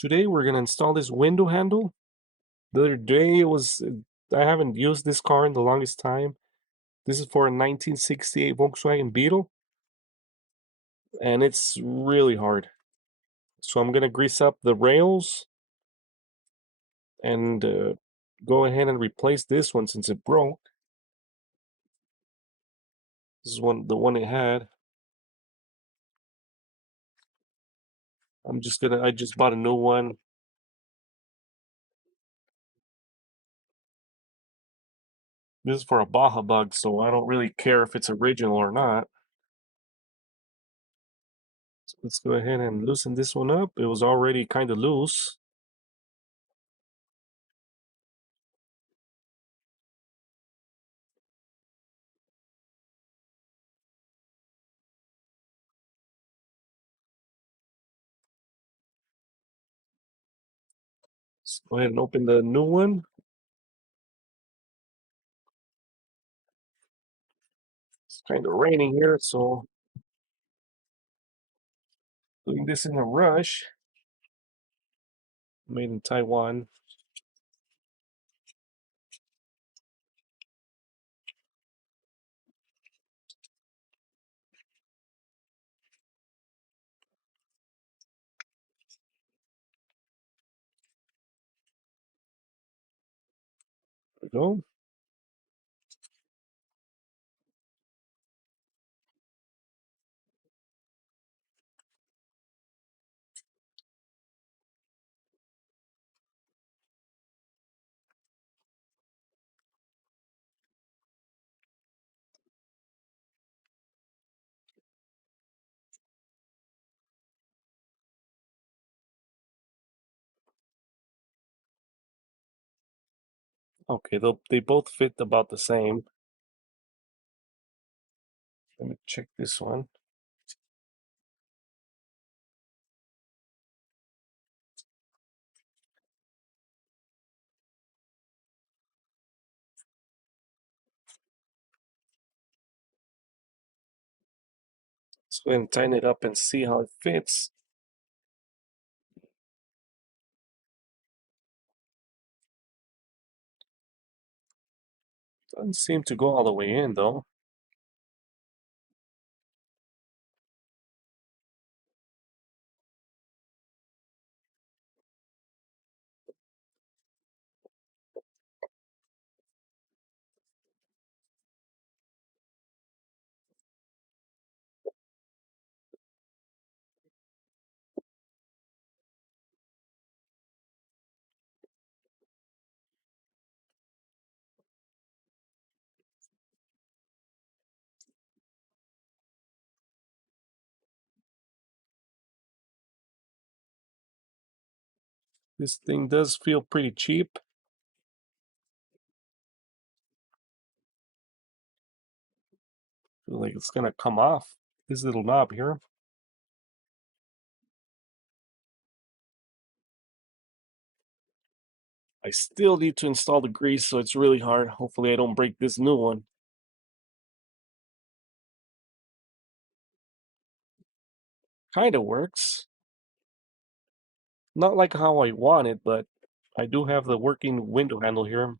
Today we're gonna install this window handle. The other day I haven't used this car in the longest time. This is for a 1968 Volkswagen Beetle, and it's really hard. So I'm gonna grease up the rails and go ahead and replace this one since it broke. This is the one it had. I just bought a new one. This is for a Baja Bug, so I don't really care if it's original or not. So let's go ahead and loosen this one up. It was already kind of loose. Let's go ahead and open the new one. It's kind of raining here, so doing this in a rush. Made in Taiwan. There we go. Okay, they both fit about the same. Let me check this one. Let's go ahead and tighten it up and see how it fits. Doesn't seem to go all the way in though. This thing does feel pretty cheap. Feel like it's gonna come off this little knob here. I still need to install the grease, so it's really hard. Hopefully I don't break this new one. Kinda works. Not like how I want it, but I do have the working window handle here.